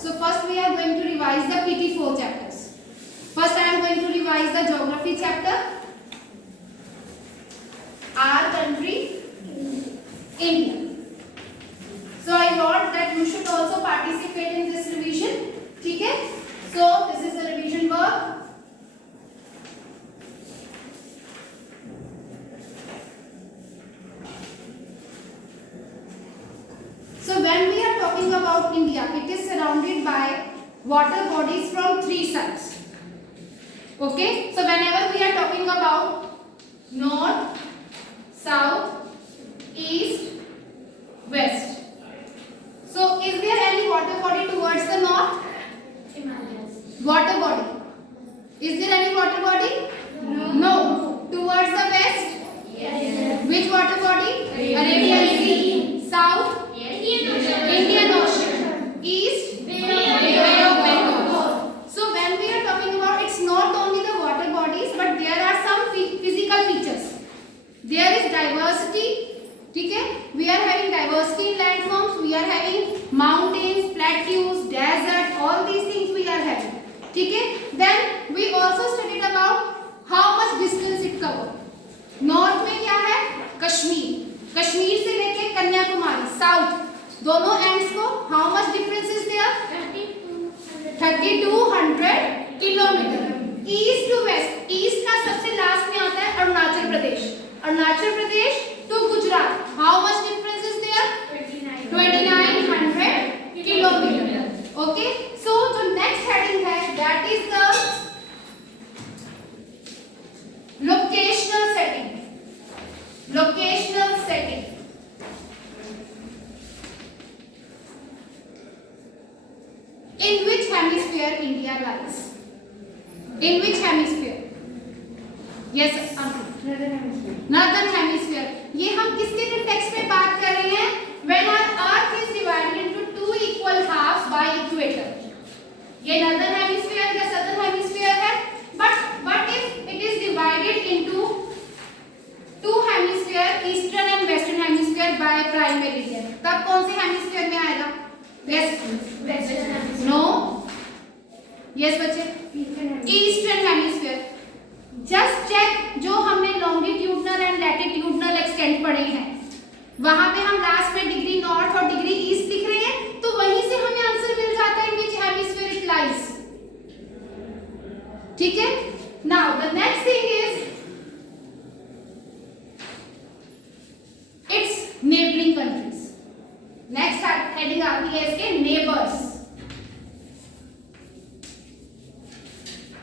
So first we are going to revise the PT4 chapters. First I am going to revise the geography chapter. Our country, India. So I want that you should also participate in this revision. ठीक है? So this is the revision work. So when we are talking about India, it is surrounded by water bodies from three sides. Okay? So whenever we are talking about north, south, east, west. So is there any water body towards the north? Himalayas. Water body. Is there any water body? No. Towards the west? Yes. Which water body? Arabian Sea. South? Indian Ocean. East? Bay of Bengal. So when we are talking about, it's not only the water bodies, but there are some physical features. There is diversity. ठीक है? We are having diversity in landforms. We are having mountains, plateaus, desert. All these things we are having. ठीक है? Then we also studied about how much distance it cover. North में क्या है? कश्मीर. कश्मीर से लेके Kanyakumari. South. दोनों एंड्स को how much difference is there? 3200 kilometre. East to west. East का सबसे लास्ट में आता है Arunachal Pradesh. Arunachal Pradesh to Gujarat. How much difference is there? 2900 kilometre. Okay. So the next heading है that is the locational setting. Locational setting. In which hemisphere India lies? In which hemisphere? Yes, Northern hemisphere. ये हम किसके text में बात कर रहे हैं? When our Earth is divided into two equal halves by equator. ये Northern hemisphere या Southern hemisphere है. But what if it is divided into two hemisphere, Eastern and Western hemisphere by prime meridian? तब कौन से hemisphere में आएगा? West. No. Yes बच्चे. Eastern hemisphere. Just check जो हमने longitudinal and latitudinal extent पढ़े हैं. वहां पे हम लास्ट में डिग्री नॉर्थ और डिग्री ईस्ट लिख रहे हैं, तो वहीं से हमें आंसर मिल जाता है which hemisphere it lies. ठीक है? Now the next thing is its neighboring countries. Next heading आती है इसके neighbors.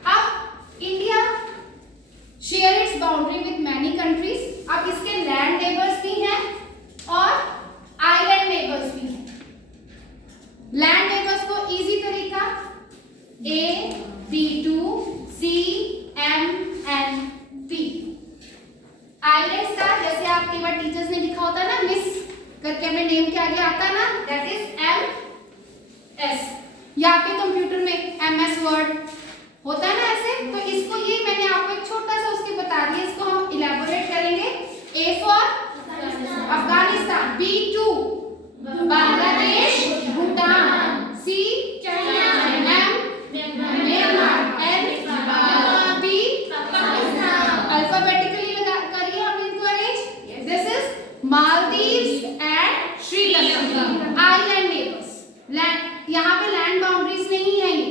अब India share its boundary with many countries. अब इसके land neighbors भी हैं और island neighbors भी हैं. Land neighbors को easy तरीका A, B2, C, M, N, P. Islands का जैसे आपके बार टीचर्स ने लिखा होता है ना, मिस करके अपने नेम के आगे आता है ना, that is MS. या आपके कंप्यूटर में MS वर्ड होता है ना ऐसे, तो इसको ये मैंने आपको एक छोटा सा उसके बता दिया, इसको हम इलेबोरेट करेंगे. A for Afghanistan, B2 Bangladesh, Bhutan, C China, M Myanmar, N B Pakistan. Alphabetically करिए हम इनको arrange. This is Maldives and Sri Lanka. Island neighbours. Land, यहाँ पे लैंड बाउंड्रीज नहीं है ये.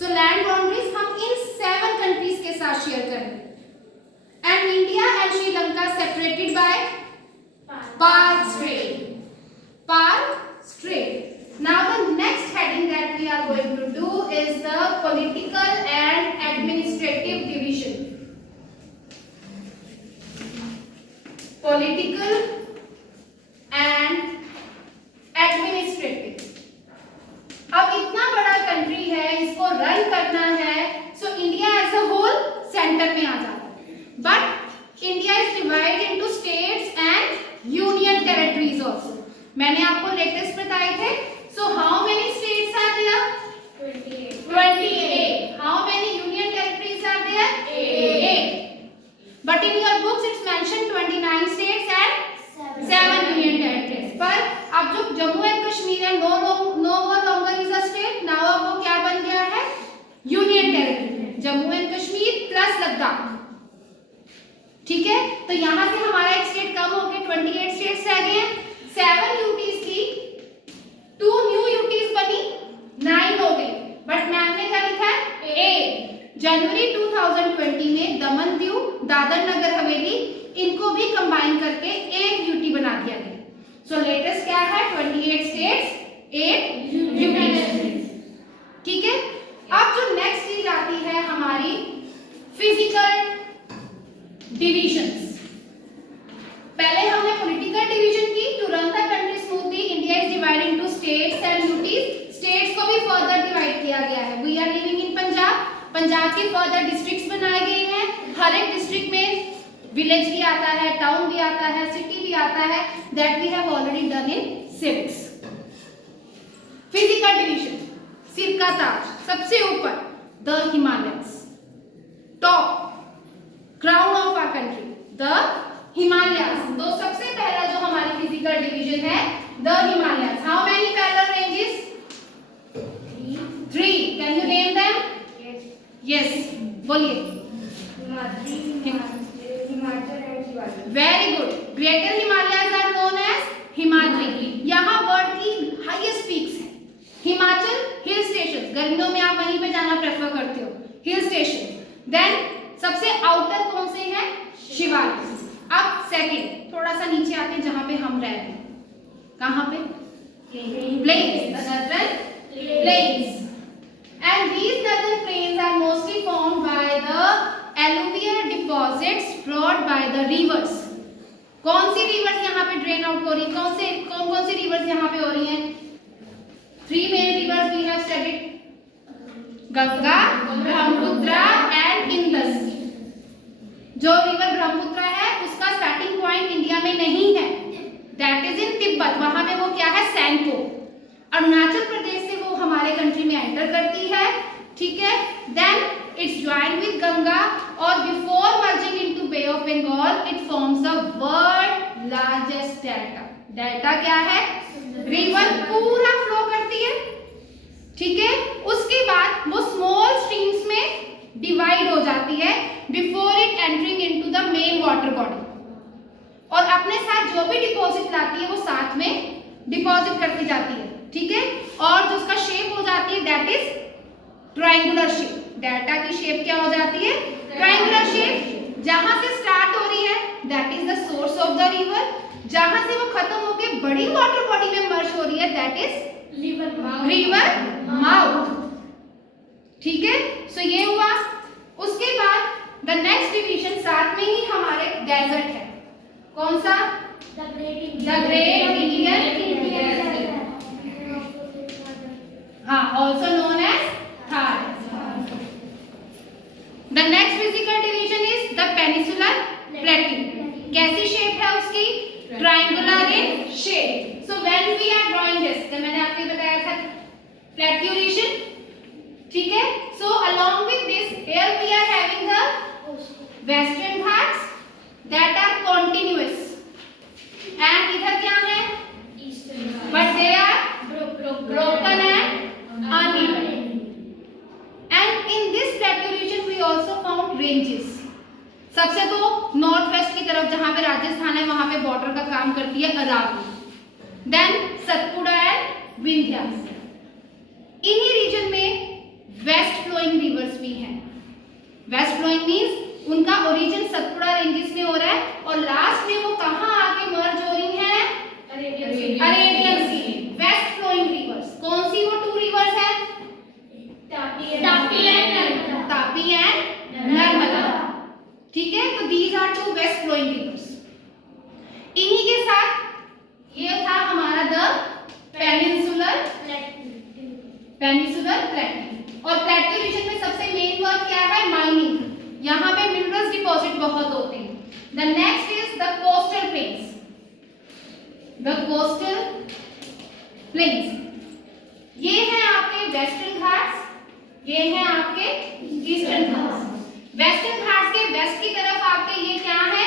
So land boundaries हम इन 7 countries के साथ शेयर करेंगे. And India and Sri Lanka separated by Park Strait. Park Strait. Now the next heading that we are going to do is the political and administrative division. Political and administrative. अब इतना बड़ा country है, इसको run करना है, so India as a whole centre में आ जाता है. But India is divided into states and union territories also. मैंने आपको लेटेस्ट बताए थे. So how many states are there? 28. How many union territories are there? 8. But in your books it's mention 29 states and 7 union territories. पर अब जो Jammu and Kashmir है, no longer is a state. तो यहाँ से हमारा एक स्टेट कम हो गए, 28 स्टेट्स रह गए हैं। 7 यूटीज थी, 2 न्यू यूटीज बनी, 9 हो गई, बट मैम ने क्या लिखा है 8। जनवरी 2020 में दमन दीव, दादर नगर हवेली, इनको भी कंबाइन करके एक यूटी बना दिया गया। सो लेटेस्ट क्या है, 28 स्टेट्स 8 यूटीज। ठीक है, अब जो नेक्स्ट चीज आती है हमारी फिजिकल डिविजन्स। पहले हमने पॉलिटिकल डिवीजन की, to run the country smoothly India is divided into states and UTs. States को भी फर्दर डिवाइड किया गया है। We are living in Punjab, Punjab के फर्दर डिस्ट्रिक्ट्स बनाए गए हैं। हर एक डिस्ट्रिक्ट में विलेज भी आता है, टाउन भी आता है, सिटी भी आता है, that we have already done in civics. Physical division, सिर का ताज सबसे ऊपर the Himalayans, top crown of our country the Himalayans. तो सबसे पहला जो हमारी फिजिकल डिवीजन है the Himalayans. How many parallel ranges? 3। Can you name them? Yes, बोलिए। Very good. Greater Himalayas are known as Himadri. यहाँ वर्ल्ड की हाईएस्ट पीक्स है। हिमाचल हिल स्टेशन, गर्मियों में आप वहीं पे जाना प्रेफर करते हो, हिल स्टेशन। देन सबसे आउटर कौन से हैं? शिवालिक। अब सेकंड, थोड़ा सा नीचे आते हैं जहां पे हम रह रहे हैं, कहां पे? Plains, the northern plains. And these northern plains are mostly formed by the alluvial deposits brought by the rivers. कौन सी रिवर्स यहाँ पे ड्रेन आउट हो रही है? कौन सी रिवर्स यहाँ पे हो रही हैं? 3 main rivers we have studied, Ganga, Brahmaputra and Indus. जो रिवर ब्रह्मपुत्र है उसका स्टार्टिंग पॉइंट इंडिया में नहीं है, दैट इज इन तिब्बत। वहां पे वो क्या है? सैंको। अरुणाचल प्रदेश से वो हमारे कंट्री में एंटर करती है, ठीक है। Then it's join with Ganga और before merging into bay of Bengal it forms the world largest delta. Delta क्या है? रिवर पूरा फ्लो करती है, ठीक है। उसके बाद वो स्मॉल स्ट्रीम्स में डिवाइड हो जाती है before it entering into the main water body, और अपने साथ जो भी डिपॉजिट लाती है वो साथ में डिपॉजिट करती जाती है, ठीक है। और जो उसका शेप हो जाती है that is triangular shape. Delta की शेप क्या हो जाती है? Triangular shape. जहां से स्टार्ट हो रही है that is the source of the river, जहां से वो खत्म होके बड़ी वाटर बॉडी में मर्ज हो रही है दैट इज रिवर माउथ, ठीक है। सो ये हुआ। उसके बाद द नेक्स्ट डिवीजन साथ में ही हमारे डेजर्ट है। कौन सा? द ग्रेट इंडियन डेजर्ट, हाँ, also known as Thar. The next physical division is the peninsular plateau. कैसी शेप है उसकी? Triangular in shape. So when we are drawing this, तो मैंने आपको बताया था plateau region, ठीक है। So along with this, here we are having the Western Ghats that are continuous. And इधर क्या है? But they are broken and uneven. And in this plateau region we also found ranges. सबसे तो north west की तरफ जहां पे राजस्थान है वहां पे बॉर्डर का काम करती है अरावली, देन सतपुड़ा एंड विंध्याचल। इन्हीं रीजन में वेस्ट फ्लोइंग रिवर्स भी हैं। वेस्ट फ्लोइंग मींस उनका ओरिजिन सतपुड़ा रेंजेस में हो रहा है और लास्ट में वो कहां आके मर्ज हो रही हैं? अरेबियन सी। वेस्ट फ्लोइंग रिवर्स कौन सी? वो 2 रिवर्स है, तापी एंड नर्मदा, ठीक है। तो these are 2 west flowing rivers. इन्हीं के साथ ये था हमारा द पेनिनसुलर प्लेटो। और प्लेटो रीजन में सबसे मेन वर्क क्या है? माइनिंग। यहाँ पे मिनरल्स डिपॉजिट बहुत होते हैं। The next is the coastal planes. The coastal planes ये हैं आपके वेस्टर्न घाट्स, ये हैं आपके ईस्टर्न घाट्स। वेस्टर्न घाट्स के वेस्ट की तरफ आपके ये क्या है?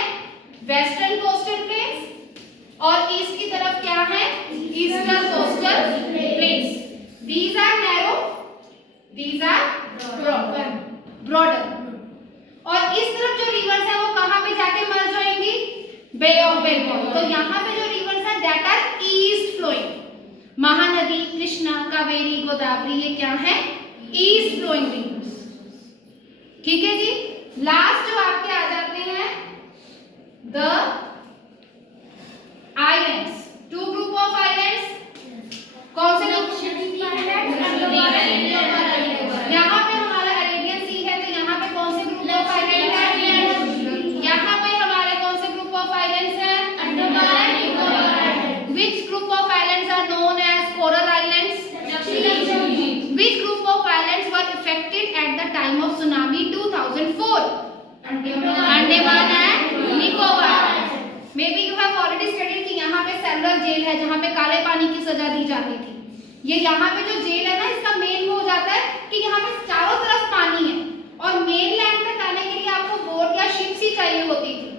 वेस्टर्न कोस्टल प्लेन्स और ईस्ट की तरफ क्या है? Eastern coastal planes. These are narrow, these are broader. और इस तरफ जो रिवर्स है वो कहाँ पे जाके मर्ज होंगी? Bay of Bengal. तो यहाँ पे जो रिवर्स है that are east flowing, Mahanadi, Krishna, Kaveri, Godavari, ये क्या है? East flowing rivers. ठीक है जी। लास्ट जो आपके आ जाते हैं the islands, two group of islands. कौन से ग्रुप? यहाँ पे हमारा अरेबियन सी है, तो यहाँ पे कौन से ग्रुप ऑफ आइलैंड है? यहाँ पे हमारे कौन से ग्रुप ऑफ आइलैंड्स हैं? Which group of islands are known as coral islands? Which group of islands were affected at the time of tsunami 2004? Andaman and Nicobar. Maybe you have already studied कि यहाँ पे cellular jail है जहाँ पे काले पानी की सजा दी जाती थी। ये यहाँ पे जो जेल है ना, इसका मेन वो हो जाता है कि यहाँ पे चारों तरफ पानी है और मेन लैंड तक आने के लिए आपको बोट या शिप्स ही चाहिए होती थी।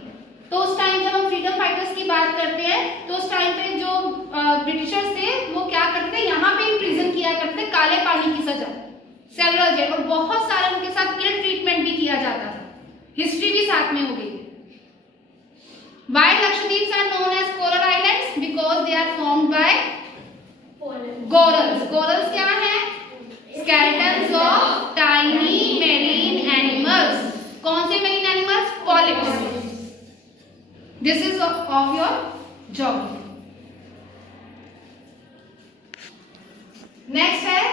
तो उस टाइम जब हम फ्रीडम फाइटर्स की बात करते हैं तो उस टाइम पे जो ब्रिटिशर्स थे वो क्या करते थे, यहाँ पे इम्प्रिजन किया करते थे, काले पानी की सजा, सेलुलर जेल, और बहुत सारे उनके साथ इल ट्रीटमेंट भी किया जाता था। हिस्ट्री भी साथ में हो गई। Why Lakshadweeps are known as coral islands? Because they are formed by corals. Corals क्या है? Skeletons of tiny marine animals. कौन से marine animals? Polyps. This is of your geography. Next है